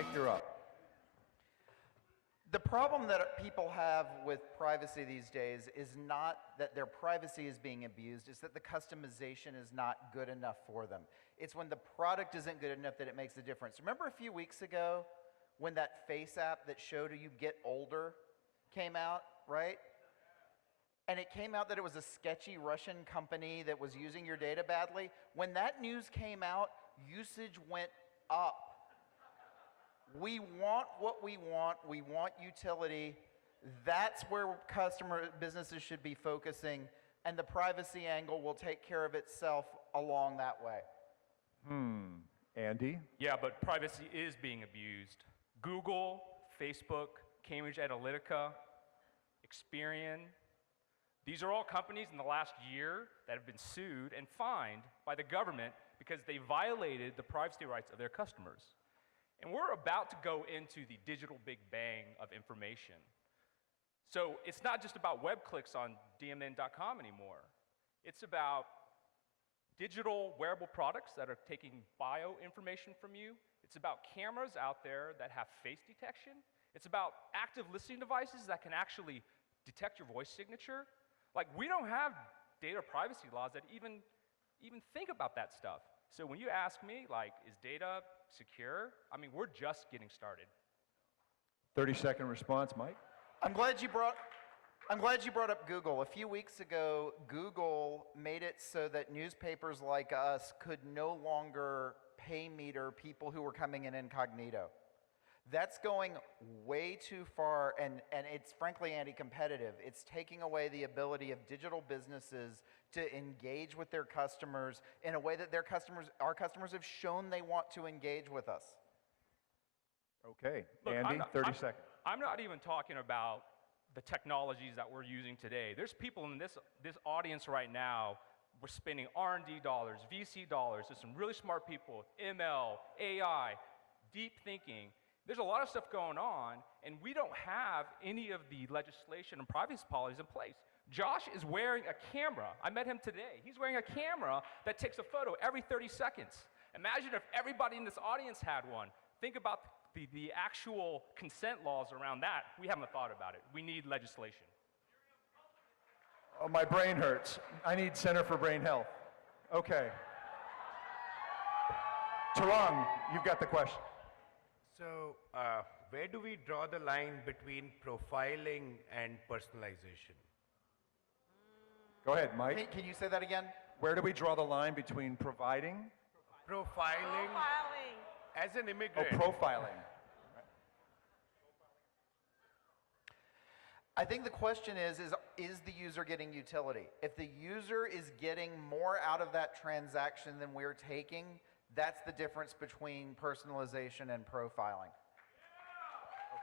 Mike, you're up. The problem that people have with privacy these days is not that their privacy is being abused, it's that the customization is not good enough for them. It's when the product isn't good enough that it makes a difference. Remember a few weeks ago when that face app that showed you get older came out, right? And it came out that it was a sketchy Russian company that was using your data badly. When that news came out, usage went up. We want what we want utility. That's where businesses should be focusing, and the privacy angle will take care of itself along that way. Andy? Yeah, but privacy is being abused. Google, Facebook, Cambridge Analytica, Experian, these are all companies in the last year that have been sued and fined by the government because they violated the privacy rights of their customers. And we're about to go into the digital big bang of information. So it's not just about web clicks on dmn.com anymore. It's about digital wearable products that are taking bio information from you. It's about cameras out there that have face detection. It's about active listening devices that can actually detect your voice signature. Like, we don't have data privacy laws that even think about that stuff. So when you ask me, like, is data secure? I mean, we're just getting started. 30-second response, Mike? I'm glad you brought up Google. A few weeks ago, Google made it so that newspapers like us could no longer pay meter people who were coming in incognito. That's going way too far, and it's frankly anti-competitive. It's taking away the ability of digital businesses to engage with their customers in a way that our customers have shown they want to engage with us. Okay, Look, Andy, 30 seconds. I'm not even talking about the technologies that we're using today. There's people in this audience right now. We're spending R&D dollars, VC dollars. There's some really smart people, ML, AI, deep thinking. There's a lot of stuff going on, and we don't have any of the legislation and privacy policies in place. Josh is wearing a camera. I met him today. He's wearing a camera that takes a photo every 30 seconds. Imagine if everybody in this audience had one. Think about the actual consent laws around that. We haven't thought about it. We need legislation. Oh, my brain hurts. I need Center for Brain Health. Okay. Tarang, you've got the question. So, where do we draw the line between profiling and personalization? Go ahead, Mike. Can you say that again? Where do we draw the line between providing? Profiling. As an immigrant. Oh, profiling. I think the question is the user getting utility? If the user is getting more out of that transaction than we're taking, that's the difference between personalization and profiling.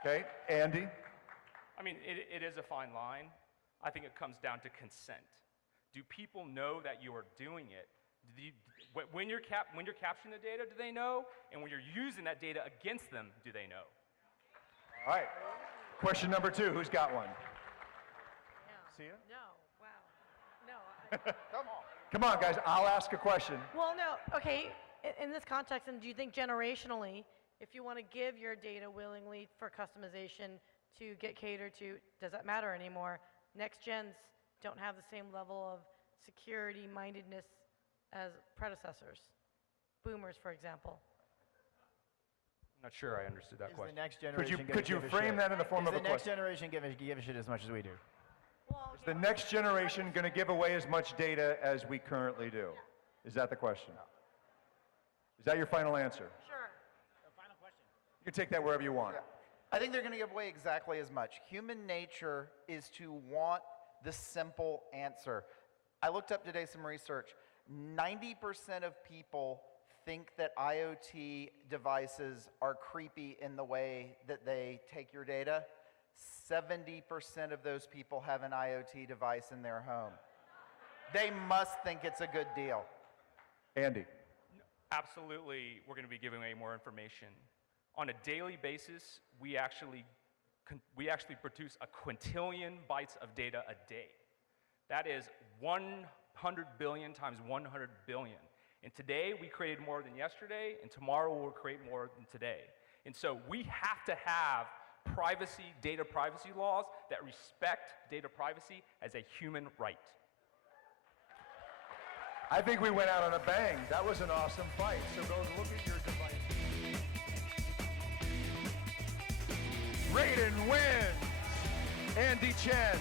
Okay, Andy? I mean, it is a fine line. I think it comes down to consent. Do people know that you are doing it? When you're capturing the data, do they know? And when you're using that data against them, do they know? All right. Question number 2, who's got one? No. See ya? No, wow. No. Come on, guys, I'll ask a question. Well, no, okay, in this context, and do you think generationally, if you want to give your data willingly for customization to get catered to, does that matter anymore? Next gens don't have the same level of security mindedness as predecessors. Boomers, for example. I'm not sure I understood that question. The next generation Could you frame that in the form of a question? The next question? generation give a shit as much as we do? Well, Is the next generation going to give away as much data as we currently do? Is that the question? Is that your final answer? Sure. Final question. You can take that wherever you want. I think they're going to give away exactly as much. Human nature is to want the simple answer. I looked up today some research. 90% of people think that IoT devices are creepy in the way that they take your data. 70% of those people have an IoT device in their home. They must think it's a good deal. Andy. Absolutely, we're going to be giving away more information. On a daily basis, we actually produce a quintillion bytes of data a day. That is 100 billion times 100 billion. And today, we created more than yesterday, and tomorrow we'll create more than today. And so we have to have privacy, data privacy laws that respect data privacy as a human right. I think we went out on a bang. That was an awesome fight. So go look at your device. Raiden wins. Andy Chen